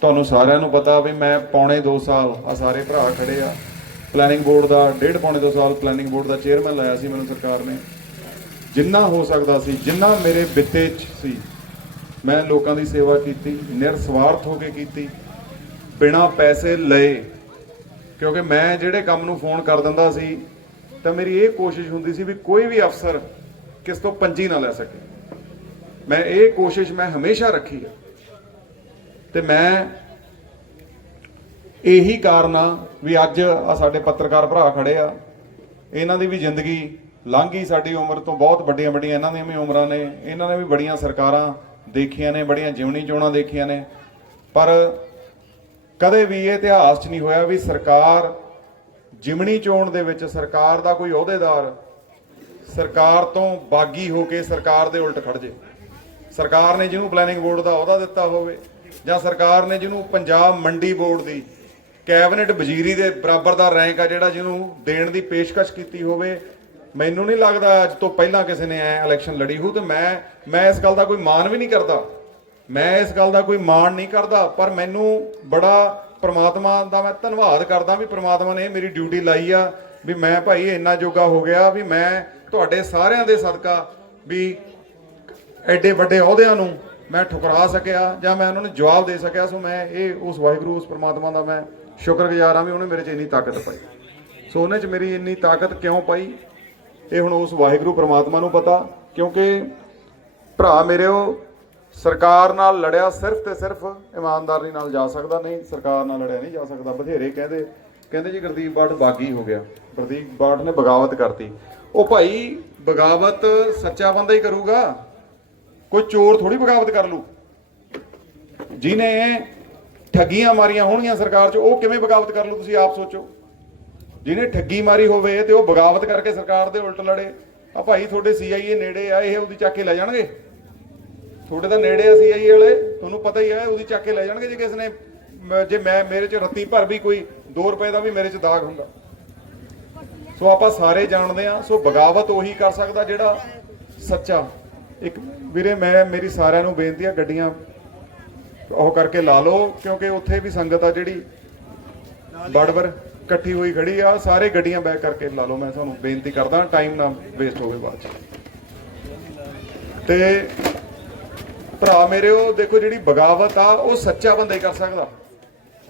ਤੁਹਾਨੂੰ ਸਾਰਿਆਂ ਨੂੰ ਪਤਾ ਵੀ ਮੈਂ ਪੌਣੇ 2 ਸਾਲ ਆ ਸਾਰੇ ਭਰਾ ਖੜੇ ਆ। ਪਲੈਨਿੰਗ ਬੋਰਡ ਦਾ ਡੇਢ ਪੌਣੇ 2 ਸਾਲ ਪਲੈਨਿੰਗ ਬੋਰਡ ਦਾ ਚੇਅਰਮੈਨ ਲਾਇਆ ਸੀ ਮੈਨੂੰ ਸਰਕਾਰ ਨੇ। ਜਿੰਨਾ ਹੋ ਸਕਦਾ ਸੀ, ਜਿੰਨਾ ਮੇਰੇ ਬਿੱਤੇ 'ਚ ਸੀ, ਮੈਂ ਲੋਕਾਂ ਦੀ ਸੇਵਾ ਕੀਤੀ, ਨਿਰਸਵਾਰਥ ਹੋ ਕੇ ਕੀਤੀ, ਬਿਨਾ ਪੈਸੇ ਲਏ। ਕਿਉਂਕਿ ਮੈਂ ਜਿਹੜੇ ਕੰਮ ਨੂੰ ਫੋਨ ਕਰ ਦਿੰਦਾ ਸੀ, ਤਾਂ ਮੇਰੀ ਇਹ ਕੋਸ਼ਿਸ਼ ਹੁੰਦੀ ਸੀ ਵੀ ਕੋਈ ਵੀ ਅਫਸਰ ਕਿਸ ਤੋਂ ਪੰਜੀ ਨਾ ਲੈ ਸਕੇ। ਮੈਂ ਇਹ ਕੋਸ਼ਿਸ਼ ਮੈਂ ਹਮੇਸ਼ਾ ਰੱਖੀ ਹੈ ਤੇ ਮੈਂ ਇਹੀ ਕਾਰਨ ਆ ਵੀ ਅੱਜ ਆ ਸਾਡੇ ਪੱਤਰਕਾਰ ਭਰਾ ਖੜੇ ਆ। ਇਹਨਾਂ ਦੀ ਵੀ ਜ਼ਿੰਦਗੀ ਲੰਘੀ ਸਾਡੀ ਉਮਰ ਤੋਂ, ਬਹੁਤ ਵੱਡੀਆਂ ਵੱਡੀਆਂ ਇਹਨਾਂ ਦੀਆਂ ਵੀ ਉਮਰਾਂ ਨੇ। ਇਹਨਾਂ ਨੇ ਵੀ ਬੜੀਆਂ ਸਰਕਾਰਾਂ ਦੇਖੀਆਂ ਨੇ, ਬੜੀਆਂ ਜਿਉਣੀ ਚੋਣਾਂ ਦੇਖੀਆਂ ਨੇ। ਪਰ ਕਦੇ ਵੀ ਇਹ ਇਤਿਹਾਸ 'ਚ ਨਹੀਂ ਹੋਇਆ ਵੀ ਸਰਕਾਰ ਜਿਮਣੀ ਚੋਣ ਦੇ ਵਿੱਚ ਸਰਕਾਰ ਦਾ ਕੋਈ ਅਹੁਦੇਦਾਰ ਸਰਕਾਰ ਤੋਂ ਬਾਗੀ ਹੋ ਕੇ ਸਰਕਾਰ ਦੇ ਉਲਟ ਖੜ ਜੇ। ਸਰਕਾਰ ਨੇ ਜਿਹਨੂੰ ਪਲੈਨਿੰਗ ਬੋਰਡ ਦਾ ਅਹੁਦਾ ਦਿੱਤਾ ਹੋਵੇ ਜਾਂ ਸਰਕਾਰ ਨੇ ਜਿਹਨੂੰ ਪੰਜਾਬ ਮੰਡੀ ਬੋਰਡ ਦੀ ਕੈਬਨਿਟ ਵਜ਼ੀਰੀ ਦੇ ਬਰਾਬਰ ਦਾ ਰੈਂਕ ਆ ਜਿਹੜਾ ਜਿਹਨੂੰ ਦੇਣ ਦੀ ਪੇਸ਼ਕਸ਼ ਕੀਤੀ ਹੋਵੇ, ਮੈਨੂੰ ਨਹੀਂ ਲੱਗਦਾ ਅੱਜ ਤੋਂ ਪਹਿਲਾਂ ਕਿਸੇ ਨੇ ਐ ਇਲੈਕਸ਼ਨ ਲੜੀ ਹੋ ਤੇ ਮੈਂ ਮੈਂ ਇਸ ਗੱਲ ਦਾ ਕੋਈ ਮਾਣ ਵੀ ਨਹੀਂ ਕਰਦਾ। ਮੈਂ ਇਸ ਗੱਲ ਦਾ ਕੋਈ ਮਾਣ ਨਹੀਂ ਕਰਦਾ, ਪਰ ਮੈਨੂੰ ਬੜਾ ਪ੍ਰਮਾਤਮਾ ਦਾ ਮੈਂ ਧੰਨਵਾਦ ਕਰਦਾ ਵੀ ਪ੍ਰਮਾਤਮਾ ਨੇ ਮੇਰੀ ਡਿਊਟੀ ਲਾਈ ਆ, ਵੀ ਮੈਂ ਭਾਈ ਇੰਨਾ ਜੋਗਾ ਹੋ ਗਿਆ ਵੀ ਮੈਂ ਤੁਹਾਡੇ ਸਾਰਿਆਂ ਦੇ ਸਦਕਾ ਵੀ ਐਡੇ ਵੱਡੇ ਅਹੁਦਿਆਂ ਨੂੰ ਮੈਂ ਠੁਕਰਾ ਸਕਿਆ ਜਾਂ ਮੈਂ ਉਹਨਾਂ ਨੂੰ ਜਵਾਬ ਦੇ ਸਕਿਆ, ਸੋ ਮੈਂ ਇਹ ਉਸ ਵਾਹਿਗੁਰੂ, ਉਸ ਪ੍ਰਮਾਤਮਾ ਦਾ ਮੈਂ ਸ਼ੁਕਰਗੁਜ਼ਾਰ ਹਾਂ ਵੀ ਉਹਨੇ ਮੇਰੇ 'ਚ ਇੰਨੀ ਤਾਕਤ ਪਾਈ। ਸੋ ਉਹਨੇ 'ਚ ਮੇਰੀ ਇੰਨੀ ਤਾਕਤ ਕਿਉਂ ਪਾਈ? ਇਹ ਹੁਣ ਉਸ ਵਾਹਿਗੁਰੂ, ਪ੍ਰਮਾਤਮਾ ਨੂੰ ਪਤਾ, ਕਿਉਂਕਿ ਭਰਾ ਮੇਰੇ ਉਹ ਸਰਕਾਰ ਨਾਲ ਲੜਿਆ ਸਿਰਫ ਤੇ ਸਿਰਫ ਇਮਾਨਦਾਰੀ ਨਾਲ ਜਾ ਸਕਦਾ ਨਹੀਂ, ਸਰਕਾਰ ਨਾਲ ਲੜਿਆ ਨਹੀਂ ਜਾ ਸਕਦਾ। ਬਥੇਰੇ ਕਹਿੰਦੇ ਕਹਿੰਦੇ ਜੀ ਗੁਰਦੀਪ ਬਾਠ ਬਾਗੀ ਹੋ ਗਿਆ। ਗੁਰਦੀਪ ਬਾਠ ਨੇ ਬਗਾਵਤ ਕਰਤੀ। ਉਹ ਭਾਈ, ਬਗਾਵਤ ਸੱਚਾ ਬੰਦਾ ਹੀ ਕਰੂਗਾ। ਕੋਈ ਚੋਰ ਥੋੜੀ ਬਗਾਵਤ ਕਰ ਲੂ। ਜਿਹਨੇ ਠੱਗੀਆਂ ਮਾਰੀਆਂ ਹੋਣਗੀਆਂ ਸਰਕਾਰ 'ਚ, ਉਹ ਕਿਵੇਂ ਬਗਾਵਤ ਕਰ ਲੂ ਤੁਸੀਂ ਆਪ ਸੋਚੋ। ਜਿਹਨੇ ਠੱਗੀ ਮਾਰੀ ਹੋਵੇ ਤੇ ਉਹ ਬਗਾਵਤ ਕਰਕੇ ਸਰਕਾਰ ਦੇ ਉਲਟ ਲੜੇ। ਆ ਭਾਈ ਤੁਹਾਡੇ ਸੀਆਈਏ ਨੇੜੇ ਆ, ਇਹ ਉਹਦੀ ਚੱਕ ਕੇ ਲੈ ਜਾਣਗੇ? ਤੁਹਾਡੇ ਤਾਂ ਨੇੜੇ ਆ ਸੀਆਈਏ ਵਾਲੇ, ਤੁਹਾਨੂੰ ਪਤਾ ਹੀ ਹੈ ਉਹਦੀ ਚੱਕ ਕੇ ਲੈ ਜਾਣਗੇ ਜੇ ਕਿਸ ਨੇ, ਜੇ ਮੈਂ, ਮੇਰੇ 'ਚ ਰੱਤੀ ਭਰ ਵੀ ਕੋਈ 2 ਰੁਪਏ ਦਾ ਵੀ ਮੇਰੇ 'ਚ ਦਾਗ ਹੁੰਦਾ। ਸੋ ਆਪਾਂ ਸਾਰੇ ਜਾਣਦੇ ਆ, ਸੋ ਬਗਾਵਤ ਉਹੀ ਕਰ ਸਕਦਾ ਜਿਹੜਾ ਸੱਚਾ। ਇੱਕ ਵੀਰੇ, ਮੈਂ ਮੇਰੀ ਸਾਰਿਆਂ ਨੂੰ ਬੇਨਤੀ ਆ, ਗੱਡੀਆਂ ਉਹ ਕਰਕੇ ਲਾ ਲਓ, ਕਿਉਂਕਿ ਉੱਥੇ ਵੀ ਸੰਗਤ ਆ ਜਿਹੜੀ ਬੜਬਰ ਇਕੱਠੀ ਹੋਈ ਖੜੀ ਆ, ਸਾਰੇ ਗੱਡੀਆਂ ਬੈਕ ਕਰਕੇ ਲਾ ਲਓ, ਮੈਂ ਤੁਹਾਨੂੰ ਬੇਨਤੀ ਕਰਦਾ, ਟਾਈਮ ਨਾ ਵੇਸਟ ਹੋਵੇ ਬਾਅਦ ਚ। ਤੇ ਭਰਾ ਮੇਰੇ, ਉਹ ਦੇਖੋ ਜਿਹੜੀ ਬਗਾਵਤ ਆ, ਉਹ ਸੱਚਾ ਬੰਦਾ ਹੀ ਕਰ ਸਕਦਾ।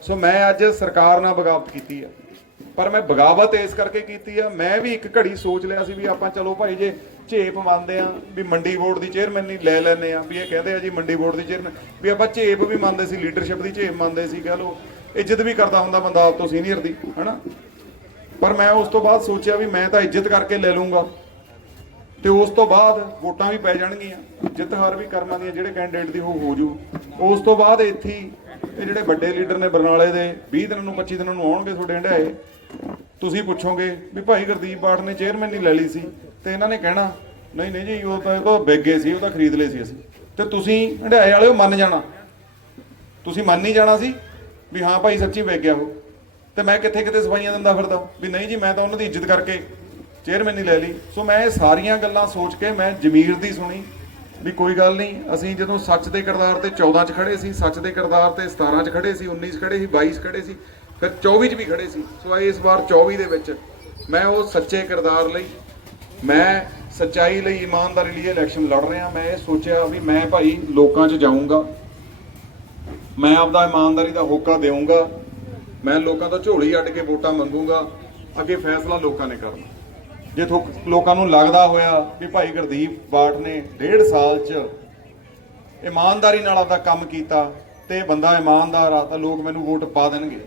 ਸੋ ਮੈਂ ਅੱਜ ਸਰਕਾਰ ਨਾਲ ਬਗਾਵਤ ਕੀਤੀ ਆ। ਪਰ ਮੈਂ ਬਗਾਵਤ ਇਸ ਕਰਕੇ ਕੀਤੀ ਆ। ਮੈਂ ਵੀ ਇੱਕ ਘੜੀ ਸੋਚ ਲਿਆ ਸੀ ਵੀ ਆਪਾਂ ਚਲੋ ਭਾਈ ਜੇ ਝੇਪ ਮੰਨਦੇ ਆ ਵੀ ਮੰਡੀ ਬੋਰਡ ਦੀ ਚੇਅਰਮੈਨ ਨਹੀਂ ਲੈ ਲੈਨੇ ਆ, ਵੀ ਇਹ ਕਹਿੰਦੇ ਆ ਜੀ ਮੰਡੀ ਬੋਰਡ ਦੀ ਚੇਅਰਮੈਨ, ਵੀ ਆਪਾਂ ਝੇਪ ਵੀ ਮੰਨਦੇ ਸੀ, ਲੀਡਰਸ਼ਿਪ ਦੀ ਝੇਪ ਮੰਨਦੇ ਸੀ, ਕਹ ਲੋ ਇੱਜ਼ਤ ਵੀ ਕਰਦਾ ਹੁੰਦਾ ਬੰਦਾ ਆਪ ਤੋਂ ਸੀਨੀਅਰ ਦੀ, ਹਨਾ? ਪਰ ਮੈਂ ਉਸ ਤੋਂ ਬਾਅਦ ਸੋਚਿਆ ਵੀ ਮੈਂ ਤਾਂ ਇੱਜ਼ਤ ਕਰਕੇ ਲੈ ਲੂੰਗਾ ਤੇ ਉਸ ਤੋਂ ਬਾਅਦ ਵੋਟਾਂ ਵੀ ਪੈ ਜਾਣਗੀਆਂ। ਜਿੱਤ ਹਾਰ ਵੀ ਕਰਮਾਂ ਦੀਆਂ ਜਿਹੜੇ ਕੈਂਡੀਡੇਟ ਦੀ ਉਹ ਹੋ ਜੂ। ਉਸ ਤੋਂ ਬਾਅਦ ਇੱਥੇ ਇਹ ਜਿਹੜੇ ਵੱਡੇ ਲੀਡਰ ਨੇ ਬਰਨਾਲੇ ਦੇ 20 ਦਿਨਾਂ ਨੂੰ 25 ਦਿਨਾਂ ਨੂੰ ਆਉਣਗੇ ਤੁਹਾਡੇ ਹੰਡਾਏ ਤੁਸੀਂ ਪੁੱਛੋਗੇ ਵੀ ਭਾਈ ਗੁਰਦੀਪ ਬਾਠ ਨੇ ਚੇਅਰਮੈਨ ਨਹੀਂ ਲੈ ਲਈ ਸੀ ਤੇ ਇਹਨਾਂ ਨੇ ਕਹਿਣਾ, ਨਹੀਂ ਨਹੀਂ ਜੀ, ਉਹ ਤਾਂ ਇਹ ਤਾਂ ਵਿਕ ਸੀ, ਉਹ ਤਾਂ ਖਰੀਦ ਲਏ ਸੀ ਅਸੀਂ। ਤੇ ਤੁਸੀਂ ਹੰਡਾਏ ਵਾਲਿਓ ਮੰਨ ਜਾਣਾ। ਤੁਸੀਂ ਮੰਨ ਨਹੀਂ ਜਾਣਾ ਸੀ ਵੀ ਹਾਂ ਭਾਈ ਸੱਚੀ ਵਿਕ ਗਿਆ ਉਹ। ਤੇ ਮੈਂ ਕਿੱਥੇ ਕਿਤੇ ਸਫਾਈਆਂ ਦਿੰਦਾ ਫਿਰਦਾ? ਵੀ ਨਹੀਂ ਜੀ, ਮੈਂ ਤਾਂ ਉਹਨਾਂ ਦੀ ਇੱਜ਼ਤ ਕਰਕੇ ਚੇਅਰਮੈਨ ਨਹੀਂ ਲੈ ਲਈ। ਸੋ ਮੈਂ ਇਹ ਸਾਰੀਆਂ ਗੱਲਾਂ ਸੋਚ ਕੇ ਮੈਂ ਜ਼ਮੀਰ ਦੀ ਸੁਣੀ ਵੀ ਕੋਈ ਗੱਲ ਨਹੀਂ, ਅਸੀਂ ਜਦੋਂ ਸੱਚ ਦੇ ਕਿਰਦਾਰ ਤੇ 14 ਚ ਖੜੇ ਸੀ, ਸੱਚ ਦੇ ਕਿਰਦਾਰ ਤੇ 17 ਚ ਖੜੇ ਸੀ 19 ਚ ਖੜੇ ਸੀ 22 ਚ ਖੜੇ ਸੀ ਫਿਰ 24 ਚ ਵੀ ਖੜੇ ਸੀ। ਸੋ ਇਸ ਵਾਰ 24 ਦੇ ਵਿੱਚ ਮੈਂ ਉਹ ਸੱਚੇ ਕਿਰਦਾਰ ਲਈ, ਮੈਂ ਸੱਚਾਈ ਲਈ ਇਮਾਨਦਾਰੀ ਲਈ ਇਲੈਕਸ਼ਨ ਲੜ ਰਿਹਾ। ਮੈਂ ਇਹ ਸੋਚਿਆ ਵੀ ਮੈਂ ਭਾਈ ਲੋਕਾਂ 'ਚ ਜਾਊਂਗਾ। ਮੈਂ ਆਪਦਾ ਇਮਾਨਦਾਰੀ ਦਾ ਹੋਕਾ ਦੇਵਾਂਗਾ ਮੈਂ ਲੋਕਾਂ ਤੋਂ ਝੋਲੀ ਅੱਡ ਕੇ ਵੋਟਾਂ ਮੰਗੂੰਗਾ। ਅੱਗੇ ਫੈਸਲਾ ਲੋਕਾਂ ਨੇ ਕਰਨਾ। ਜੇ ਥੋ- ਲੋਕਾਂ ਨੂੰ ਲੱਗਦਾ ਹੋਇਆ ਕਿ ਭਾਈ ਗੁਰਦੀਪ ਬਾਠ ਨੇ ਡੇਢ ਸਾਲ 'ਚ ਇਮਾਨਦਾਰੀ ਨਾਲ ਆਪਦਾ ਕੰਮ ਕੀਤਾ ਤੇ ਬੰਦਾ ਇਮਾਨਦਾਰ ਆ ਤਾਂ ਲੋਕ ਮੈਨੂੰ ਵੋਟ ਪਾ ਦੇਣਗੇ।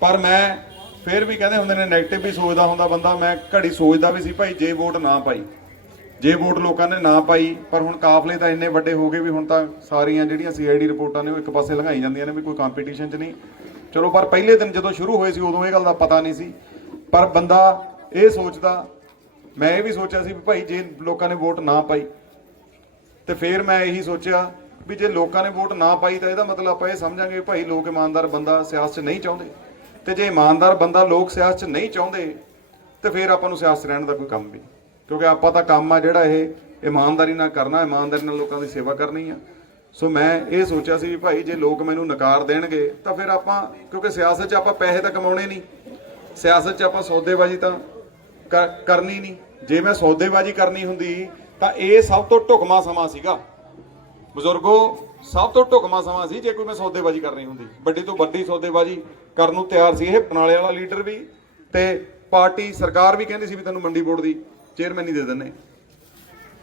ਪਰ ਮੈਂ ਫਿਰ ਵੀ ਕਹਿੰਦੇ ਹੁੰਦੇ ਨੇ 네ਗੇਟਿਵ ਵੀ ਸੋਚਦਾ ਹੁੰਦਾ ਬੰਦਾ, ਮੈਂ ਘੜੀ ਸੋਚਦਾ ਵੀ ਸੀ ਭਾਈ ਜੇ ਵੋਟ ਨਾ ਪਾਈ, ਜੇ ਵੋਟ ਲੋਕਾਂ ਨੇ ਨਾ ਪਾਈ, ਪਰ ਹੁਣ ਕਾਫਲੇ ਤਾਂ ਇੰਨੇ ਵੱਡੇ ਹੋ ਗਏ ਵੀ ਹੁਣ ਤਾਂ ਸਾਰੀਆਂ ਜਿਹੜੀਆਂ ਸੀਆਈਡੀ ਰਿਪੋਰਟਾਂ ਨੇ ਉਹ ਇੱਕ ਪਾਸੇ ਲੰਘਾਈ ਜਾਂਦੀਆਂ ਨੇ ਵੀ ਕੋਈ ਕੰਪੀਟੀਸ਼ਨ 'ਚ ਨਹੀਂ। ਚਲੋ, ਪਰ ਪਹਿਲੇ ਦਿਨ ਜਦੋਂ ਸ਼ੁਰੂ ਹੋਏ ਸੀ ਉਦੋਂ ਇਹ ਗੱਲ ਦਾ ਪਤਾ ਨਹੀਂ ਸੀ। ਪਰ ਬੰਦਾ ਇਹ ਸੋਚਦਾ, ਮੈਂ ਇਹ ਵੀ ਸੋਚਿਆ ਸੀ ਵੀ ਭਾਈ ਜੇ ਲੋਕਾਂ ਨੇ ਵੋਟ ਨਾ ਪਾਈ, ਤੇ ਫਿਰ ਮੈਂ ਇਹੀ ਸੋਚਿਆ ਵੀ ਜੇ ਲੋਕਾਂ ਨੇ ਵੋਟ ਨਾ ਪਾਈ ਤਾਂ ਇਹਦਾ ਮਤਲਬ ਆਪਾਂ ਇਹ ਸਮਝਾਂਗੇ ਵੀ ਭਾਈ ਲੋਕ ਇਮਾਨਦਾਰ ਬੰਦਾ ਸਿਆਸਤ 'ਚ ਨਹੀਂ ਚਾਹੁੰਦੇ। ਤੇ ਜੇ ਇਮਾਨਦਾਰ ਬੰਦਾ ਲੋਕ ਸਿਆਸਤ 'ਚ ਨਹੀਂ ਚਾਹੁੰਦੇ, ਤੇ ਫਿਰ ਆਪਾਂ ਨੂੰ ਸਿਆਸਤ ਰਹਿਣ ਦਾ ਕੋਈ ਕੰਮ ਵੀ ਨਹੀਂ। ਕਿਉਂਕਿ ਆਪਾਂ ਤਾਂ ਕੰਮ ਆ ਜਿਹੜਾ ਇਹ ਇਮਾਨਦਾਰੀ ਨਾਲ ਕਰਨਾ, ਇਮਾਨਦਾਰੀ ਨਾਲ ਲੋਕਾਂ ਦੀ ਸੇਵਾ ਕਰਨੀ ਆ। ਸੋ ਮੈਂ ਇਹ ਸੋਚਿਆ ਸੀ ਵੀ ਭਾਈ ਜੇ ਲੋਕ ਮੈਨੂੰ ਨਕਾਰ ਦੇਣਗੇ, ਤਾਂ ਫਿਰ ਆਪਾਂ, ਕਿਉਂਕਿ ਸਿਆਸਤ 'ਚ ਆਪਾਂ ਪੈਸੇ ਤਾਂ ਕਮਾਉਣੇ ਨਹੀਂ। ਸਿਆਸਤ 'ਚ ਆਪਾਂ ਸੌਦੇਬਾਜ਼ੀ ਤਾਂ ਕਰ- ਕਰਨੀ ਨਹੀਂ। ਜੇ ਮੈਂ ਸੌਦੇਬਾਜ਼ੀ ਕਰਨੀ ਹੁੰਦੀ, ਤਾਂ ਇਹ ਸਭ ਤੋਂ ਢੁਕਮਾ ਸਮਾਂ ਸੀਗਾ। ਬਜ਼ੁਰਗੋ, ਸਭ ਤੋਂ ਢੁਕਮਾ ਸਮਾਂ ਸੀ ਜੇ ਕੋਈ ਮੈਂ ਸੌਦੇਬਾਜ਼ੀ ਕਰਨੀ ਹੁੰਦੀ। ਵੱਡੀ ਤੋਂ ਵੱਡੀ ਸੌਦੇਬਾਜ਼ੀ ਕਰਨ ਨੂੰ ਤਿਆਰ ਸੀ ਇਹ ਬਨਾਲੇ ਵਾਲਾ ਲੀਡਰ ਵੀ ਤੇ ਪਾਰਟੀ ਸਰਕਾਰ ਵੀ ਕਹਿੰਦੀ ਸੀ ਵੀ ਤੈਨੂੰ ਮੰਡੀ ਬੋਰਡ ਦੀ ਚੇਅਰਮੈਨ ਹੀ ਦੇ ਦਿੰਨੇ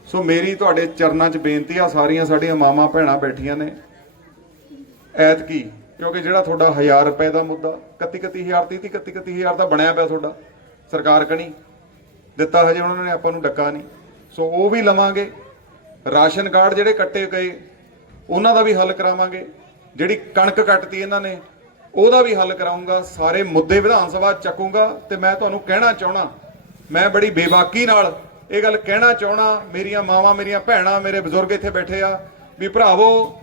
ਸੋ ਮੇਰੀ ਤੁਹਾਡੇ ਚਰਨਾਂ 'ਚ ਬੇਨਤੀ ਆ, ਸਾਰੀਆਂ ਸਾਡੀਆਂ ਮਾਵਾਂ ਭੈਣਾਂ ਬੈਠੀਆਂ ਨੇ। ਐਤਕੀ, ਕਿਉਂਕਿ ਜਿਹੜਾ ਤੁਹਾਡਾ 1000 ਰੁਪਏ ਦਾ ਮੁੱਦਾ 31 31000 30 31 31000 ਦਾ ਬਣਿਆ ਪਿਆ ਤੁਹਾਡਾ, ਸਰਕਾਰ ਕਣੀ, ਦਿੱਤਾ ਹਜੇ ਉਹਨਾਂ ਨੇ, ਆਪਾਂ ਨੂੰ ਡੱਕਾ ਨਹੀਂ। ਸੋ ਉਹ ਵੀ ਲਵਾਂਗੇ, ਰਾਸ਼ਨ ਕਾਰਡ ਜਿਹੜੇ ਕੱਟੇ ਗਏ, ਉਹਨਾਂ ਦਾ ਵੀ ਹੱਲ ਕਰਾਵਾਂਗੇ। ਜਿਹੜੀ ਕਣਕ ਕੱਟਤੀ ਇਹਨਾਂ ਨੇ ਉਹਦਾ ਵੀ ਹੱਲ ਕਰਾਉਂਗਾ, ਸਾਰੇ ਮੁੱਦੇ ਵਿਧਾਨ ਸਭਾ 'ਚ ਚੱਕੂੰਗਾ ਤੇ ਮੈਂ ਤੁਹਾਨੂੰ ਕਹਿਣਾ ਚਾਹਣਾ ਮੈਂ ਬੜੀ ਬੇਬਾਕੀ ਨਾਲ ਇਹ ਗੱਲ ਕਹਿਣਾ ਚਾਹਣਾ ਮੇਰੀਆਂ ਮਾਵਾਂ, ਮੇਰੀਆਂ ਭੈਣਾਂ, ਮੇਰੇ ਬਜ਼ੁਰਗ ਇੱਥੇ ਬੈਠੇ ਆ, ਵੀ ਭਰਾਵੋ,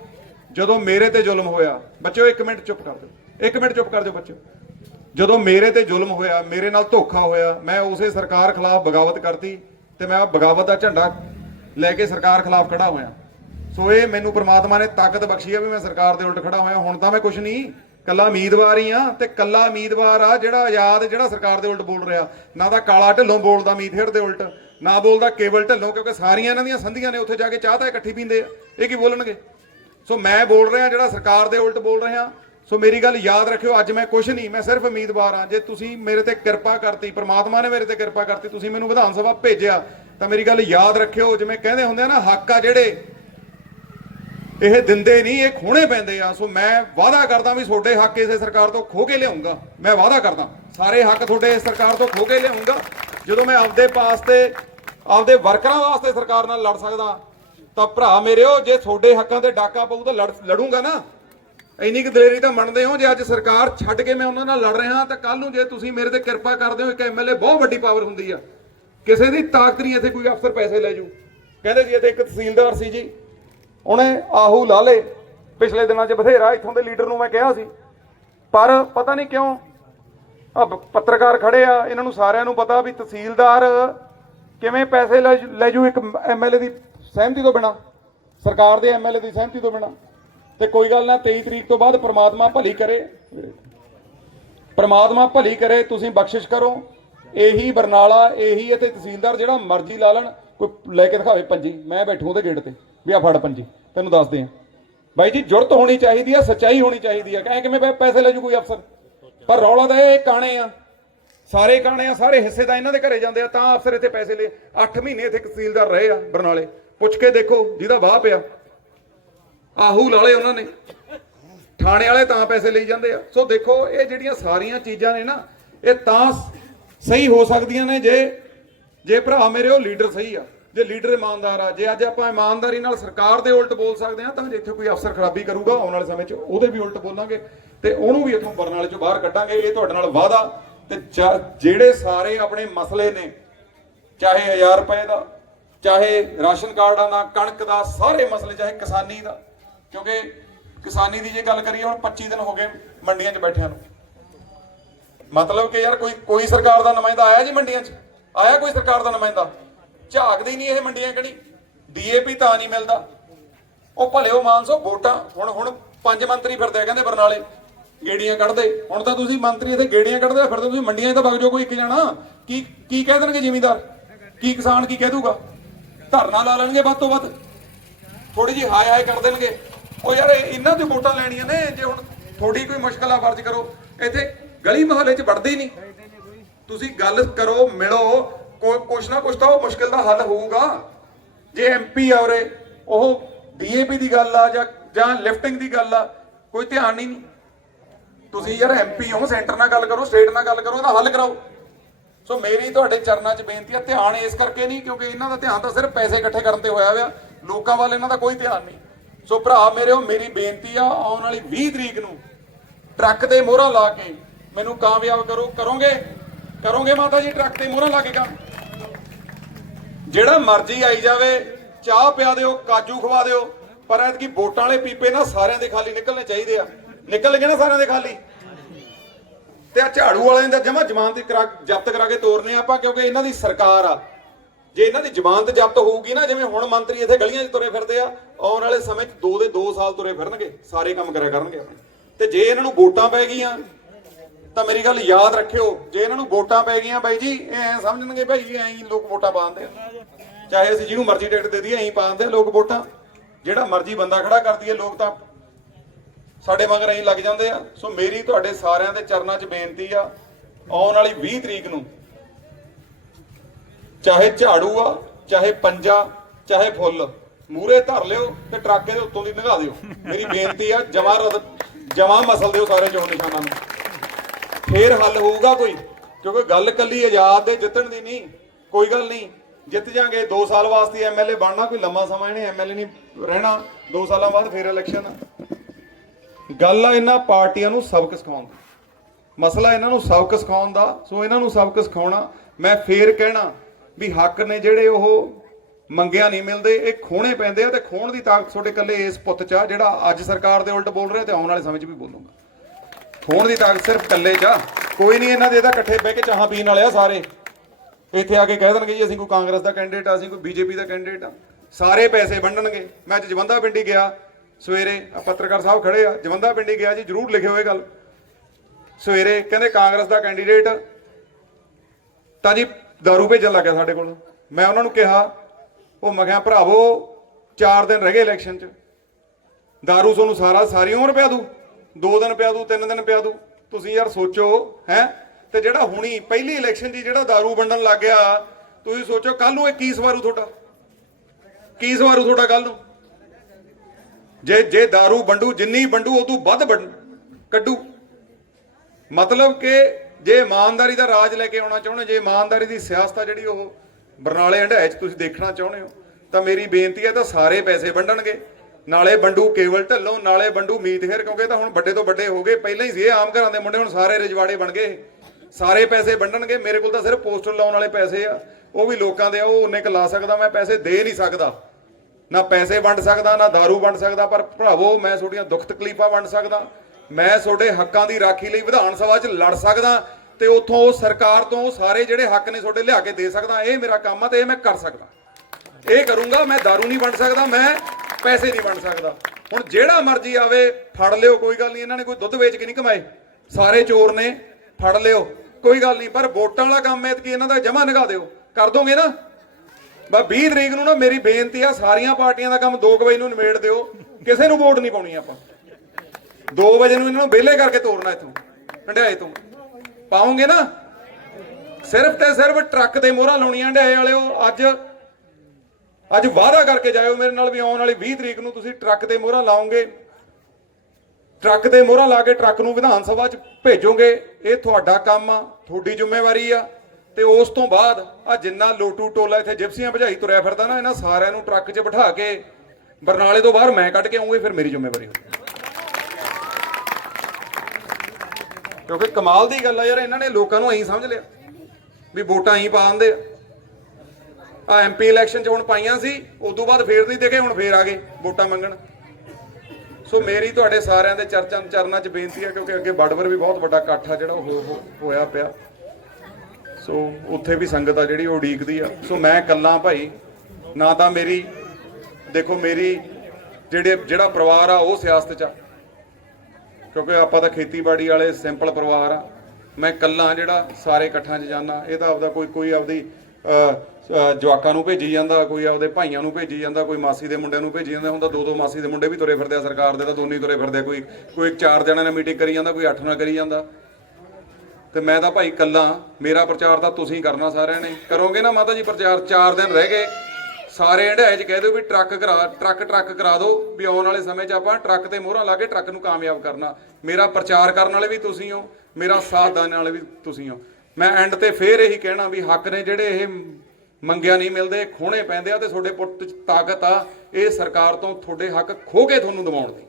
ਜਦੋਂ ਮੇਰੇ ਤੇ ਜ਼ੁਲਮ ਹੋਇਆ, ਬੱਚਿਓ, ਇੱਕ ਮਿੰਟ ਚੁੱਪ ਕਰ ਦਿਓ ਇੱਕ ਮਿੰਟ ਚੁੱਪ ਕਰ ਦਿਓ ਬੱਚਿਓ। ਜਦੋਂ ਮੇਰੇ ਤੇ ਜ਼ੁਲਮ ਹੋਇਆ, ਮੇਰੇ ਨਾਲ ਧੋਖਾ ਹੋਇਆ, ਮੈਂ ਉਸੇ ਸਰਕਾਰ ਖਿਲਾਫ ਬਗਾਵਤ ਕਰਤੀ ਤੇ ਮੈਂ ਬਗਾਵਤ ਦਾ ਝੰਡਾ ਲੈ ਕੇ ਸਰਕਾਰ ਖਿਲਾਫ ਖੜਾ ਹੋਇਆ। ਸੋ ਇਹ ਮੈਨੂੰ ਪ੍ਰਮਾਤਮਾ ਨੇ ਤਾਕਤ ਬਖਸ਼ੀ ਆ ਵੀ ਮੈਂ ਸਰਕਾਰ ਦੇ ਉਲਟ ਖੜਾ ਹੋਇਆ, ਹੁਣ ਤਾਂ ਮੈਂ ਕੁਝ ਨਹੀਂ ਕੱਲਾ ਉਮੀਦਵਾਰ ਹੀ ਆ ਤੇ ਕੱਲਾ ਉਮੀਦਵਾਰ ਆ ਜਿਹੜਾ ਆਜ਼ਾਦ ਜਿਹੜਾ ਸਰਕਾਰ ਦੇ ਉਲਟ ਬੋਲ ਰਿਹਾ। ਨਾ ਤਾਂ ਕਾਲਾ ਢਿੱਲੋਂ ਬੋਲਦਾ ਮੀਥੇੜ ਦੇ ਉਲਟ, ਨਾ ਬੋਲਦਾ ਕੇਵਲ ਢਿੱਲੋਂ ਕਿਉਂਕਿ ਸਾਰੀਆਂ ਇਹਨਾਂ ਦੀਆਂ ਸੰਧੀਆਂ ਨੇ ਉੱਥੇ ਜਾ ਕੇ ਚਾਹ ਤਾਂ ਇਕੱਠੀ ਪੀਂਦੇ ਆ। ਇਹ ਕੀ ਬੋਲਣਗੇ? ਸੋ ਮੈਂ ਬੋਲ ਰਿਹਾ ਜਿਹੜਾ ਸਰਕਾਰ ਦੇ ਉਲਟ ਬੋਲ ਰਿਹਾ। ਸੋ ਮੇਰੀ ਗੱਲ ਯਾਦ ਰੱਖਿਓ, ਅੱਜ ਮੈਂ ਕੁਝ ਨਹੀਂ, ਮੈਂ ਸਿਰਫ ਉਮੀਦਵਾਰ ਹਾਂ। ਜੇ ਤੁਸੀਂ ਮੇਰੇ ਤੇ ਕਿਰਪਾ ਕਰਤੀ, ਪ੍ਰਮਾਤਮਾ ਨੇ ਮੇਰੇ ਤੇ ਕਿਰਪਾ ਕਰਤੀ, ਤੁਸੀਂ ਮੈਨੂੰ ਵਿਧਾਨ ਸਭਾ ਭੇਜਿਆ, ਤਾਂ ਮੇਰੀ ਗੱਲ ਯਾਦ ਰੱਖਿਓ, ਜਿਵੇਂ ਕਹਿੰਦੇ ਹੁੰਦੇ ਆ ਨਾ, ਹੱਕ ਆ ਜਿਹੜੇ ਇਹ ਦਿੰਦੇ ਨਹੀਂ, ਇਹ ਖੋਣੇ ਪੈਂਦੇ ਆ। ਸੋ ਮੈਂ ਵਾਅਦਾ ਕਰਦਾ ਵੀ ਤੁਹਾਡੇ ਹੱਕ ਇਸੇ ਸਰਕਾਰ ਤੋਂ ਖੋ ਕੇ ਲਿਆਉਂਗਾ। ਮੈਂ ਵਾਅਦਾ ਕਰਦਾ, ਸਾਰੇ ਹੱਕ ਤੁਹਾਡੇ ਇਸ ਸਰਕਾਰ ਤੋਂ ਖੋ ਕੇ ਲਿਆਉਂਗਾ। ਜਦੋਂ ਮੈਂ ਆਪਦੇ ਪਾਸ ਤੇ, ਆਪਦੇ ਵਰਕਰਾਂ ਵਾਸਤੇ ਸਰਕਾਰ ਨਾਲ ਲੜ ਸਕਦਾ, ਤਾਂ ਭਰਾ ਮੇਰਿਓ ਜੇ ਤੁਹਾਡੇ ਹੱਕਾਂ ਤੇ ਡਾਕਾ ਪਊ ਤਾਂ ਲੜ, ਲੜੂੰਗਾ ਨਾ। ਇੰਨੀ ਕੁ ਦਲੇਰੀ ਤਾਂ ਮੰਨਦੇ ਹੋ, ਜੇ ਅੱਜ ਸਰਕਾਰ ਛੱਡ ਕੇ ਮੈਂ ਉਹਨਾਂ ਨਾਲ ਲੜ ਰਿਹਾ ਤਾਂ ਕੱਲ ਨੂੰ ਜੇ ਤੁਸੀਂ ਮੇਰੇ ਤੇ ਕਿਰਪਾ ਕਰਦੇ ਹੋ, ਇੱਕ ਐਮਐਲਏ ਬਹੁਤ ਵੱਡੀ ਪਾਵਰ ਹੁੰਦੀ ਆ। ਕਿਸੇ ਦੀ ਤਾਕਤ ਨਹੀਂ ਇੱਥੇ ਕੋਈ ਅਫਸਰ ਪੈਸੇ ਲੈ ਜੂ। ਕਹਿੰਦੇ ਸੀ ਇੱਥੇ ਇੱਕ ਤਹਿਸੀਲਦਾਰ ਸੀ ਜੀ ਉਹਨੇ ਆਹੂ ਲਾ ਲੇ ਪਿਛਲੇ ਦਿਨਾਂ 'ਚ ਬਥੇਰਾ ਇੱਥੋਂ ਦੇ ਲੀਡਰ ਨੂੰ ਮੈਂ ਕਿਹਾ ਸੀ। ਪਰ ਪਤਾ ਨਹੀਂ ਕਿਉਂ ਆ ਪੱਤਰਕਾਰ ਖੜੇ ਆ, ਇਹਨਾਂ ਨੂੰ ਸਾਰਿਆਂ ਨੂੰ ਪਤਾ ਵੀ ਤਹਿਸੀਲਦਾਰ ਕਿਵੇਂ ਪੈਸੇ ਲੈ ਲੈ ਜੂ ਇੱਕ ਐਮਐਲਏ ਦੀ ਸਹਿਮਤੀ ਤੋਂ ਬਿਨਾ, ਸਰਕਾਰ ਦੇ ਐਮਐਲਏ ਦੀ ਸਹਿਮਤੀ ਤੋਂ ਬਿਨਾ। ਤੇ ਕੋਈ ਗੱਲ ਨਾ 23 ਤਰੀਕ ਤੋਂ ਬਾਅਦ ਪ੍ਰਮਾਤਮਾ ਭਲੀ ਕਰੇ। ਪ੍ਰਮਾਤਮਾ ਭਲੀ ਕਰੇ, ਤੁਸੀਂ ਬਖਸ਼ਿਸ਼ ਕਰੋ। ਇਹੀ ਬਰਨਾਲਾ, ਇਹੀ ਅਤੇ ਤਹਿਸੀਲਦਾਰ ਜਿਹੜਾ ਮਰਜ਼ੀ ਲਾ ਲੈਣ। ਕੋਈ ਲੈ ਕੇ ਦਿਖਾਵੇ ਪੰਜੀ, ਮੈਂ ਬੈਠੂ ਉਹਦੇ ਗੇਟ ਤੇ, ਵੀ ਆ ਫੜ ਪੰਜੀ, ਤੈਨੂੰ ਦੱਸਦੇ ਆ ਬਾਈ ਜੀ, ਜੁਰਤ ਹੋਣੀ ਚਾਹੀਦੀ ਆ, ਸੱਚਾਈ ਹੋਣੀ ਚਾਹੀਦੀ ਆ, ਕਹੇ ਕਿਵੇਂ ਪੈਸੇ ਲੈ ਜੂ ਕੋਈ ਅਫਸਰ? ਪਰ ਰੌਲਾ ਦਾ ਇਹ ਕਾਣੇ ਆ। ਸਾਰੇ ਕਾਣੇ ਆ, ਸਾਰੇ ਹਿੱਸੇ ਦਾ ਇਹਨਾਂ ਦੇ ਘਰੇ ਜਾਂਦੇ ਆ, ਤਾਂ ਅਫਸਰ ਇੱਥੇ ਪੈਸੇ ਲਏ 8 ਮਹੀਨੇ ਇੱਥੇ ਤਹਿਸੀਲਦਾਰ ਰਹੇ ਆ, ਬਰਨਾਲੇ। ਪੁੱਛ ਕੇ ਦੇਖੋ, ਜਿਹਦਾ ਵਾਹ ਪਿਆ। ਆਹੂ ਲਾਲੇ ਉਹਨਾਂ ਨੇ। ਥਾਣੇ ਵਾਲੇ ਤਾਂ ਪੈਸੇ ਲਈ ਜਾਂਦੇ ਆ। ਸੋ ਦੇਖੋ, ਇਹ ਜਿਹੜੀਆਂ ਸਾਰੀਆਂ ਚੀਜ਼ਾਂ ਨੇ ਨਾ, ਇਹ ਤਾਂ ਸਹੀ ਹੋ ਸਕਦੀਆਂ ਨੇ ਜੇ ਜੇ ਭਰਾ ਮੇਰੇ ਉਹ ਲੀਡਰ ਸਹੀ ਆ, ਜੇ ਲੀਡਰ ਇਮਾਨਦਾਰ ਆ, ਜੇ ਅੱਜ ਆਪਾਂ ਇਮਾਨਦਾਰੀ ਨਾਲ ਸਰਕਾਰ ਦੇ ਉਲਟ ਬੋਲ ਸਕਦੇ ਆ ਤਾਂ ਜੇ ਇੱਥੇ ਕੋਈ ਅਫਸਰ ਖਰਾਬੀ ਕਰੂਗਾ, ਆਉਣ ਵਾਲੇ ਸਮੇਂ 'ਚ ਉਹਦੇ ਵੀ ਉਲਟ ਬੋਲਾਂਗੇ ਤੇ ਉਹਨੂੰ ਵੀ ਇੱਥੋਂ ਬਰਨਾਲੇ 'ਚੋਂ ਬਾਹਰ ਕੱਢਾਂਗੇ, ਇਹ ਤੁਹਾਡੇ ਨਾਲ ਵਾਅਦਾ। ਤੇ ਜਾ- ਜਿਹੜੇ ਸਾਰੇ ਆਪਣੇ ਮਸਲੇ ਨੇ, ਚਾਹੇ 1000 ਰੁਪਏ ਦਾ, ਚਾਹੇ ਰਾਸ਼ਨ ਕਾਰਡਾਂ ਦਾ, ਕਣਕ ਦਾ, ਸਾਰੇ ਮਸਲੇ, ਚਾਹੇ ਕਿਸਾਨੀ ਦਾ, ਕਿਉਂਕਿ ਕਿਸਾਨੀ ਦੀ ਜੇ ਗੱਲ ਕਰੀਏ, ਹੁਣ 25 ਦਿਨ ਹੋ ਗਏ ਮੰਡੀਆਂ 'ਚ ਬੈਠਿਆਂ ਨੂੰ। ਮਤਲਬ ਕਿ ਯਾਰ ਕੋਈ ਕੋਈ ਸਰਕਾਰ ਦਾ ਨੁਮਾਇੰਦਾ ਆਇਆ ਜੀ ਮੰਡੀਆਂ 'ਚ? ਆਇਆ ਕੋਈ ਸਰਕਾਰ ਦਾ ਨੁਮਾਇੰਦਾ? ਝਾਕਦੀ ਨਹੀਂ ਇਹ ਮੰਡੀਆਂ ਕਣੀ ਡੀਏਪੀ ਤਾਂ ਨਹੀਂ ਮਿਲਦਾ। ਉਹ ਭਲੇ ਉਹ ਮਾਨਸੋ ਵੋਟਾਂ। ਹੁਣ ਹੁਣ ਪੰਜ ਮੰਤਰੀ ਫਿਰਦੇ ਆ ਕਹਿੰਦੇ ਬਰਨਾਲੇ ਗੇੜੀਆਂ ਕੱਢਦੇ। ਹੁਣ ਤਾਂ ਤੁਸੀਂ ਮੰਤਰੀ ਇੱਥੇ ਗੇੜੀਆਂ ਕੱਢਦੇ ਆ, ਤਾਂ ਤੁਸੀਂ ਮੰਡੀਆਂ 'ਚ ਤਾਂ ਵਗ ਜਾਓ ਕੋਈ ਇੱਕ ਜਾਣਾ। ਕੀ ਕੀ ਕਹਿ ਦੇਣਗੇ ਜ਼ਿਮੀਂਦਾਰ? ਕੀ ਕਿਸਾਨ ਕੀ ਕਹਿ ਦੂਗਾ? ਧਰਨਾ ਲਾ ਲੈਣਗੇ ਵੱਧ ਤੋਂ ਵੱਧ। ਥੋੜੀ ਜਿਹੀ ਹਾਏ ਹਾਏ ਕਰ ਦੇਣਗੇ। ਉਹ ਯਾਰ ਇਹਨਾਂ ਦੀ ਵੋਟਾਂ ਲੈਣੀਆਂ ਨੇ। ਜੇ ਹੁਣ ਥੋੜੀ ਕੋਈ ਮੁਸ਼ਕਲ ਆ ਫਰਜ਼ ਕਰੋ ਇੱਥੇ ਗਲੀ ਮੁਹੱਲੇ 'ਚ ਵੜਦੇ ਹੀ ਨਹੀਂ। ਤੁਸੀਂ ਗੱਲ ਕਰੋ, ਮਿਲੋ ਕੋਈ ਕੁਛ ਨਾ ਕੁਛ ਤਾਂ ਉਹ ਮੁਸ਼ਕਿਲ ਦਾ ਹੱਲ ਹੋਊਗਾ। ਜੇ ਐਮਪੀ ਆ ਉਰੇ, ਉਹ ਡੀਏਪੀ ਦੀ ਗੱਲ ਆ ਜਾਂ ਜਾਂ ਲਿਫਟਿੰਗ ਦੀ ਗੱਲ ਆ, ਕੋਈ ਧਿਆਨ ਨਹੀਂ। ਤੁਸੀਂ ਯਾਰ ਐਮਪੀ ਹੋ ਸੈਂਟਰ ਨਾਲ ਗੱਲ ਕਰੋ ਸਟੇਟ ਨਾਲ ਗੱਲ ਕਰੋ ਇਹਦਾ ਹੱਲ ਕਰਾਓ। ਸੋ ਮੇਰੀ ਤੁਹਾਡੇ ਚਰਨਾਂ 'ਚ ਬੇਨਤੀ ਆ, ਧਿਆਨ ਇਸ ਕਰਕੇ ਨਹੀਂ, ਕਿਉਂਕਿ ਇਹਨਾਂ ਦਾ ਧਿਆਨ ਤਾਂ ਸਿਰਫ ਪੈਸੇ ਇਕੱਠੇ ਕਰਨ ਤੇ ਹੋਇਆ ਹੋਇਆ। ਲੋਕਾਂ ਵੱਲ ਇਹਨਾਂ ਦਾ ਕੋਈ ਧਿਆਨ ਨਹੀਂ। ਸੋ ਭਰਾ ਮੇਰੇ ਉਹ ਮੇਰੀ ਬੇਨਤੀ ਆ, ਆਉਣ ਵਾਲੀ 20 ਤਰੀਕ ਨੂੰ ਟਰੱਕ ਤੇ ਮੋਹਰਾਂ ਲਾ ਕੇ ਮੈਨੂੰ ਕਾਮਯਾਬ ਕਰੋ ਕਰੋਗੇ? ਕਰੋਗੇ ਮਾਤਾ ਜੀ, ਟਰੱਕ ਤੇ ਮੋਹਰਾਂ ਲਾ ਕੇ ਕੰਮ ਜਿਹੜਾ ਮਰਜ਼ੀ ਆਈ ਜਾਵੇ, ਚਾਹ ਪਿਆ ਦਿਓ, ਕਾਜੂ ਖਵਾ ਦਿਓ, ਪਰ ਐਤਕੀ ਵੋਟਾਂ ਵਾਲੇ ਪੀਪੇ ਨਾ ਸਾਰਿਆਂ ਦੇ ਖਾਲੀ ਨਿਕਲਣੇ ਚਾਹੀਦੇ ਆ। ਨਿਕਲ ਗਏ ਨਾ ਸਾਰਿਆਂ ਦੇ ਖਾਲੀ। ਤੇ ਆ ਝਾੜੂ ਵਾਲਿਆਂ ਦਾ ਜਮਾ ਜ਼ਮਾਨਤ ਕਰਾ ਜ਼ਬਤ ਕਰਾ ਕੇ ਤੋਰਨੇ ਆਪਾਂ, ਕਿਉਂਕਿ ਇਹਨਾਂ ਦੀ ਸਰਕਾਰ ਆ। ਜੇ ਇਹਨਾਂ ਦੀ ਜ਼ਮਾਨਤ ਜ਼ਬਤ ਹੋਊਗੀ ਨਾ, ਜਿਵੇਂ ਹੁਣ ਮੰਤਰੀ ਇੱਥੇ ਗਲੀਆਂ 'ਚ ਤੁਰੇ ਫਿਰਦੇ ਆ, ਆਉਣ ਵਾਲੇ ਸਮੇਂ 'ਚ 2 ਦੇ 2 ਸਾਲ ਤੁਰੇ ਫਿਰਨਗੇ, ਸਾਰੇ ਕੰਮ ਕਰਿਆ ਕਰਨਗੇ। ਤੇ ਜੇ ਇਹਨਾਂ ਨੂੰ ਵੋਟਾਂ ਪੈ ਗਈਆਂ ਤਾਂ ਮੇਰੀ ਗੱਲ ਯਾਦ ਰੱਖਿਓ, ਜੇ ਇਹਨਾਂ ਨੂੰ ਵੋਟਾਂ ਪੈ ਗਈਆਂ ਬਾਈ ਜੀ, ਇਹ ਐ ਸਮਝਣਗੇ ਭਾਈ ਐਂ ਹੀ ਲੋਕ ਵੋਟਾਂ ਪਾਉਂਦੇ ਚਾਹੇ ਅਸੀਂ ਜਿਹਨੂੰ ਮਰਜ਼ੀ ਟਿਕਟ ਦੇ ਦਈਏ, ਐਂ ਪਾਉਂਦੇ ਲੋਕ ਵੋਟਾਂ। ਜਿਹੜਾ ਮਰਜ਼ੀ ਬੰਦਾ ਖੜਾ ਕਰ ਦਈਏ, ਲੋਕ ਤਾਂ ਸਾਡੇ ਮਗਰ ਐਂ ਲੱਗ ਜਾਂਦੇ ਆ। ਸੋ ਮੇਰੀ ਤੁਹਾਡੇ ਸਾਰਿਆਂ ਦੇ ਚਰਨਾਂ 'ਚ ਬੇਨਤੀ ਆ, ਆਉਣ ਵਾਲੀ 20 ਤਰੀਕ ਨੂੰ, ਚਾਹੇ ਝਾੜੂ ਆ, ਚਾਹੇ ਪੰਜਾ, ਚਾਹੇ ਫੁੱਲ ਮੂਰੇ ਧਰ ਲਿਓ ਤੇ ਟਰਾਕੇ ਦੇ ਉੱਤੋਂ ਦੀ ਲੰਘਾ ਦਿਓ। ਮੇਰੀ ਬੇਨਤੀ ਆ, ਜਮਾ ਜਮਾ ਮਸਲ ਦਿਓ ਸਾਰੇ ਚੋਣ ਨਿਸ਼ਾਨਾਂ ਨੂੰ। ਫੇਰ ਹੱਲ ਹੋਊਗਾ ਕੋਈ, ਕਿਉਂਕਿ ਗੱਲ ਕੱਲੀ ਆਜ਼ਾਦ ਦੇ ਜਿੱਤਣ ਦੀ ਨਹੀਂ, ਕੋਈ ਗੱਲ ਨਹੀਂ। ਜਿੱਤ ਜਾਾਂਗੇ 2 ਸਾਲ ਵਾਸਤੇ ਐਮਐਲਏ ਬਣਨਾ, ਕੋਈ ਲੰਮਾ ਸਮਾਂ ਇਹਨੇ ਐਮਐਲਏ ਨਹੀਂ ਰਹਿਣਾ। 2 ਸਾਲਾਂ ਬਾਅਦ ਫੇਰ ਇਲੈਕਸ਼ਨ ਗੱਲ ਆ ਇਹਨਾਂ ਪਾਰਟੀਆਂ ਨੂੰ ਸਬਕ ਸਿਖਾਉਣ ਦੀ। ਮਸਲਾ ਇਹਨਾਂ ਨੂੰ ਸਬਕ ਸਿਖਾਉਣ ਦਾ, ਸੋ ਇਹਨਾਂ ਨੂੰ ਸਬਕ ਸਿਖਾਉਣਾ। ਮੈਂ ਫੇਰ ਕਹਿਣਾ ਵੀ ਹੱਕ ਨੇ ਜਿਹੜੇ ਉਹ ਮੰਗਿਆ ਨਹੀਂ ਮਿਲਦੇ, ਇਹ ਖੋਣੇ ਪੈਂਦੇ ਆ ਤੇ ਖੋਣ ਦੀ ਤਾਕਤ ਤੁਹਾਡੇ ਇਕੱਲੇ ਇਸ ਪੁੱਤ ਚ ਆ, ਜਿਹੜਾ ਅੱਜ ਸਰਕਾਰ ਦੇ ਉਲਟ ਬੋਲ ਰਿਹਾ ਤੇ ਆਉਣ ਵਾਲੇ ਸਮੇਂ 'ਚ ਵੀ ਬੋਲੂਗਾ। ਖੋਣ ਦੀ ਤਾਕਤ ਸਿਰਫ ਇਕੱਲੇ ਚ ਕੋਈ ਨਹੀਂ ਇਹਨਾਂ ਦੇ ਇਹਦਾ ਇਕੱਠੇ ਬਹਿ ਕੇ ਚਾਹਾਂ ਪੀਣ ਵਾਲੇ ਆ ਸਾਰੇ। ਇੱਥੇ ਆ ਕੇ ਕਹਿ ਦੇਣਗੇ ਜੀ, ਅਸੀਂ ਕੋਈ ਕਾਂਗਰਸ ਦਾ ਕੈਂਡੀਡੇਟ ਆ, ਅਸੀਂ ਕੋਈ ਬੀਜੇਪੀ ਦਾ ਕੈਂਡੀਡੇਟ ਆ। ਸਾਰੇ ਪੈਸੇ ਵੰਡਣਗੇ। ਮੈਂ ਅੱਜ ਜਵੰਦਾ ਪਿੰਡੀ ਗਿਆ। ਸਵੇਰੇ ਪੱਤਰਕਾਰ ਸਾਹਿਬ ਖੜੇ ਆ। ਜਵੰਦਾ ਪਿੰਡੀ ਗਿਆ ਜੀ, ਜਰੂਰ ਲਿਖਿਓ ਇਹ ਗੱਲ। ਸਵੇਰੇ ਕਹਿੰਦੇ ਕਾਂਗਰਸ ਦਾ ਕੈਂਡੀਡੇਟ ਤਾਂ ਜੀ ਦਾਰੂ ਭੇਜਣ ਲੱਗਿਆ ਸਾਡੇ ਕੋਲ। ਮੈਂ ਉਹਨਾਂ ਨੂੰ ਕਿਹਾ, ਉਹ ਮੈਂ ਕਿਹਾ, ਭਰਾਵੋ 4 ਦਿਨ ਰਹਿ ਗਏ ਇਲੈਕਸ਼ਨ 'ਚ। ਦਾਰੂ ਤੁਹਾਨੂੰ ਸਾਰਾ ਸਾਰੀ ਉਮਰ ਪਿਆ ਦੂ ਦੋ ਦਿਨ ਪਿਆ ਦੂ, ਤਿੰਨ ਦਿਨ ਪਿਆ ਦੂ। ਤੁਸੀਂ ਯਾਰ ਸੋਚੋ, ਹੈ? ਤੇ ਜਿਹੜਾ ਹੁਣੀ ਪਹਿਲੀ ਇਲੈਕਸ਼ਨ 'ਚ ਜਿਹੜਾ ਦਾਰੂ ਵੰਡਣ ਲੱਗ ਗਿਆ, ਤੁਸੀਂ ਸੋਚੋ ਕੱਲ ਨੂੰ ਇਹ ਕੀ ਸਵਾਰੂ ਤੁਹਾਡਾ? ਕੀ ਸਵਾਰੂ ਤੁਹਾਡਾ ਕੱਲ ਨੂੰ? ਜੇ ਜੇ ਦਾਰੂ ਵੰਡੂ, ਜਿੰਨੀ ਵੰਡੂ ਉਹ ਤੋਂ ਵੱਧ ਵੰਡ, ਕੱਢੂ। ਮਤਲਬ ਕਿ ਜੇ ਇਮਾਨਦਾਰੀ ਦਾ ਰਾਜ ਲੈ ਕੇ ਆਉਣਾ ਚਾਹੁੰਦੇ, ਜੇ ਇਮਾਨਦਾਰੀ ਦੀ ਸਿਆਸਤ ਆ ਜਿਹੜੀ ਉਹ ਬਰਨਾਲੇ ਹੰਡਾਏ 'ਚ ਤੁਸੀਂ ਦੇਖਣਾ ਚਾਹੁੰਦੇ ਹੋ, ਤਾਂ ਮੇਰੀ ਬੇਨਤੀ ਹੈ ਤਾਂ ਸਾਰੇ ਪੈਸੇ ਵੰਡਣਗੇ। ਨਾਲੇ ਵੰਡੂ ਕੇਵਲ ਢੱਲੋਂ ਨਾਲੇ ਵੰਡੂ ਮੀਤ ਖੇਰ ਕਿਉਂਕਿ ਇਹ ਤਾਂ ਹੁਣ ਵੱਡੇ ਤੋਂ ਵੱਡੇ ਹੋ ਗਏ ਪਹਿਲਾਂ ਹੀ ਸੀ ਇਹ ਆਮ ਘਰਾਂ ਦੇ ਮੁੰਡੇ ਹੁਣ ਸਾਰੇ ਰਜਵਾੜੇ ਬਣ ਗਏ ਸਾਰੇ ਪੈਸੇ ਵੰਡਣਗੇ ਮੇਰੇ ਕੋਲ ਤਾਂ ਸਿਰਫ ਪੋਸਟਰ ਲਾਉਣ ਵਾਲੇ ਪੈਸੇ ਆ ਉਹ ਵੀ ਲੋਕਾਂ ਦੇ ਆ, ਉਹ ਉਹਨੇ ਕ ਲਾ ਸਕਦਾ ਮੈਂ ਪੈਸੇ ਦੇ ਨਹੀਂ ਸਕਦਾ ਨਾ ਪੈਸੇ ਵੰਡ ਸਕਦਾ ਨਾ दारू ਵੰਡ ਸਕਦਾ ਪਰ ਭਰਾਵੋ ਮੈਂ ਤੁਹਾਡੀਆਂ ਦੁੱਖ ਤਕਲੀਫਾਂ ਵੰਡ ਸਕਦਾ ਮੈਂ ਤੁਹਾਡੇ ਹੱਕਾਂ ਦੀ ਰਾਖੀ ਲਈ ਵਿਧਾਨ ਸਭਾ 'ਚ ਲੜ ਸਕਦਾ ਤੇ ਉੱਥੋਂ ਉਹ ਸਰਕਾਰ ਤੋਂ ਉਹ ਸਾਰੇ ਜਿਹੜੇ ਹੱਕ ਨੇ ਤੁਹਾਡੇ ਲਿਆ ਕੇ ਦੇ ਸਕਦਾ ਇਹ ਮੇਰਾ ਕੰਮ ਆ ਤੇ ਇਹ ਮੈਂ ਕਰ ਸਕਦਾ ਇਹ ਕਰੂੰਗਾ ਮੈਂ दारू ਨਹੀਂ ਵੰਡ ਸਕਦਾ ਮੈਂ ਪੈਸੇ ਨਹੀਂ ਬਣ ਸਕਦਾ। ਹੁਣ ਜਿਹੜਾ ਮਰਜ਼ੀ ਆਵੇ, ਫੜ ਲਿਓ, ਕੋਈ ਗੱਲ ਨਹੀਂ, ਇਹਨਾਂ ਨੇ ਕੋਈ ਦੁੱਧ ਵੇਚ ਕੇ ਨਹੀਂ ਕਮਾਏ। ਸਾਰੇ ਚੋਰ ਨੇ, ਫੜ ਲਿਓ, ਕੋਈ ਗੱਲ ਨਹੀਂ, ਪਰ ਵੋਟਾਂ ਵਾਲਾ ਕੰਮ ਐਤਕੀ ਇਹਨਾਂ ਦਾ ਜਮਾ ਨਿਗਾ ਦਿਓ। ਕਰ ਦੋਗੇ ਨਾ? ਬਾ 20 ਤਰੀਕ ਨੂੰ ਨਾ ਮੇਰੀ ਬੇਨਤੀ ਆ, ਸਾਰੀਆਂ ਪਾਰਟੀਆਂ ਦਾ ਕੰਮ 2 ਵਜੇ ਨੂੰ ਨਿਬੇੜ ਦਿਓ। ਕਿਸੇ ਨੂੰ ਵੋਟ ਨਹੀਂ ਪਾਉਣੀ ਆਪਾਂ। 2 ਵਜੇ ਨੂੰ ਇਹਨਾਂ ਨੂੰ ਵਿਹਲੇ ਕਰਕੇ ਤੋਰਨਾ ਇੱਥੋਂ ਹੰਡਾਏ ਤੋਂ। ਪਾਉਂਗੇ ਨਾ? ਸਿਰਫ ਤੇ ਸਿਰਫ ਟਰੱਕ ਦੇ ਮੋਹਰਾਂ ਲਾਉਣੀਆਂ ਹੰਡਾਏ ਵਾਲਿਓ, ਅੱਜ ਅੱਜ ਵਾਅਦਾ ਕਰਕੇ ਜਾਇਓ ਮੇਰੇ ਨਾਲ ਵੀ ਆਉਣ ਵਾਲੀ 20 ਤਰੀਕ ਨੂੰ ਤੁਸੀਂ ਟਰੱਕ ਦੇ ਮੋਹਰਾਂ ਲਾਓਗੇ। ਟਰੱਕ ਦੇ ਮੋਹਰਾਂ ਲਾ ਕੇ ਟਰੱਕ ਨੂੰ ਵਿਧਾਨ ਸਭਾ 'ਚ ਭੇਜੋਗੇ। ਇਹ ਤੁਹਾਡਾ ਕੰਮ ਆ, ਤੁਹਾਡੀ ਜ਼ਿੰਮੇਵਾਰੀ ਆ। ਤੇ ਉਸ ਤੋਂ ਬਾਅਦ ਆ ਜਿੰਨਾ ਲੋਟੂ ਟੋਲਾ ਇੱਥੇ ਜਿਪਸੀਆਂ ਭਜਾਈ ਤੁਰਿਆ ਫਿਰਦਾ ਨਾ, ਇਹਨਾਂ ਸਾਰਿਆਂ ਨੂੰ ਟਰੱਕ 'ਚ ਬਿਠਾ ਕੇ ਬਰਨਾਲੇ ਤੋਂ ਬਾਹਰ ਮੈਂ ਕੱਢ ਕੇ ਆਉਂਗਾ ਫਿਰ ਮੇਰੀ ਜ਼ਿੰਮੇਵਾਰੀ ਹੋਊਗੀ ਕਿਉਂਕਿ ਕਮਾਲ ਦੀ ਗੱਲ ਆ ਯਾਰ, ਇਹਨਾਂ ਨੇ ਲੋਕਾਂ ਨੂੰ ਐਂ ਸਮਝ ਲਿਆ ਵੀ ਵੋਟਾਂ ਐਂ ਪਾ ਦਿੰਦੇ ਆ। ਆ ਐਮਪੀ ਇਲੈਕਸ਼ਨ 'ਚ ਹੁਣ ਪਾਈਆਂ ਸੀ, ਉਸ ਤੋਂ ਬਾਅਦ ਫੇਰ ਨਹੀਂ ਦੇਖੇ, ਹੁਣ ਫੇਰ ਆ ਗਏ ਵੋਟਾਂ ਮੰਗਣ। ਸੋ ਮੇਰੀ ਤੁਹਾਡੇ ਸਾਰਿਆਂ ਦੇ ਚਰਚਾਂ ਚਰਨਾਂ 'ਚ ਬੇਨਤੀ ਹੈ, ਕਿਉਂਕਿ ਅੱਗੇ ਬੜਵਰ ਵੀ ਬਹੁਤ ਵੱਡਾ ਇਕੱਠ ਆ ਜਿਹੜਾ ਉਹ ਹੋਇਆ ਪਿਆ। ਸੋ ਉੱਥੇ ਵੀ ਸੰਗਤ ਆ ਜਿਹੜੀ, ਉਹ ਉਡੀਕਦੀ ਆ। ਸੋ ਮੈਂ ਕੱਲਾ ਭਾਈ, ਨਾ ਤਾਂ ਮੇਰੀ, ਦੇਖੋ ਮੇਰੀ ਜਿਹੜੇ ਜਿਹੜਾ ਪਰਿਵਾਰ ਆ, ਉਹ ਸਿਆਸਤ 'ਚ ਆ। ਕਿਉਂਕਿ ਆਪਾਂ ਤਾਂ ਖੇਤੀਬਾੜੀ ਵਾਲੇ ਸਿੰਪਲ ਪਰਿਵਾਰ ਆ। ਮੈਂ ਕੱਲਾ ਜਿਹੜਾ ਸਾਰੇ ਇਕੱਠਾਂ 'ਚ ਜਾਂਦਾ ਇਹ ਤਾਂ ਆਪਦਾ ਕੋਈ ਕੋਈ ਆਪਦੀ ਜਵਾਕਾਂ ਨੂੰ ਭੇਜੀ ਜਾਂਦਾ, ਕੋਈ ਆਪਦੇ ਭਾਈਆਂ ਨੂੰ ਭੇਜੀ ਜਾਂਦਾ, ਕੋਈ ਮਾਸੀ ਦੇ ਮੁੰਡਿਆਂ ਨੂੰ ਭੇਜੀ ਜਾਂਦਾ ਹੁੰਦਾ ਦੋ ਦੋ ਮਾਸੀ ਦੇ ਮੁੰਡੇ ਵੀ ਤੁਰੇ ਫਿਰਦੇ ਆ ਸਰਕਾਰ ਦੇ ਤਾਂ ਦੋਨੇ ਤੁਰੇ ਫਿਰਦੇ ਆ, ਕੋਈ ਕੋਈ ਚਾਰ ਜਣਿਆਂ ਨਾਲ ਮੀਟਿੰਗ ਕਰੀ ਜਾਂਦਾ, ਕੋਈ ਅੱਠ ਨਾਲ ਕਰੀ ਜਾਂਦਾ। ਤੇ ਮੈਂ ਤਾਂ ਭਾਈ ਕੱਲਾ ਮੇਰਾ ਪ੍ਰਚਾਰ ਤਾਂ ਤੁਸੀਂ ਕਰਨਾ ਸਾਰਿਆਂ ਨੇ। ਕਰੋਗੇ ਨਾ ਮਾਤਾ ਜੀ ਪ੍ਰਚਾਰ 4 ਦਿਨ ਰਹਿ ਗਏ। ਸਾਰੇ ਹੰਡਾਏ 'ਚ ਕਹਿ ਦਿਓ ਵੀ ਟਰੱਕ ਕਰਾ, ਟਰੱਕ ਟਰੱਕ ਕਰਾ ਦਿਓ, ਵੀ ਆਉਣ ਵਾਲੇ ਸਮੇਂ 'ਚ ਆਪਾਂ ਟਰੱਕ ਤੇ ਮੋਹਰਾਂ ਲਾ ਕੇ ਟਰੱਕ ਨੂੰ ਕਾਮਯਾਬ ਕਰਨਾ। ਮੇਰਾ ਪ੍ਰਚਾਰ ਕਰਨ ਵਾਲੇ ਵੀ ਤੁਸੀਂ ਹੋ, ਮੇਰਾ ਸਾਥ ਦੇਣ ਵਾਲੇ ਵੀ ਤੁਸੀਂ ਹੋ। ਮੈਂ ਐਂਡ ਤੇ ਫੇਰ ਇਹੀ ਕਹਿਣਾ ਵੀ ਹੱਕ ਨੇ ਜਿਹੜੇ ਇਹ ਮੰਗਿਆ ਨਹੀਂ ਮਿਲਦੇ ਖੋਣੇ ਪੈਂਦੇ ਆ ਤੇ ਤੁਹਾਡੇ ਪੁੱਤ 'ਚ ਤਾਕਤ ਆ, ਇਹ ਸਰਕਾਰ ਤੋਂ ਤੁਹਾਡੇ ਹੱਕ ਖੋ ਕੇ ਤੁਹਾਨੂੰ ਦਿਵਾਉਣ ਦੀ।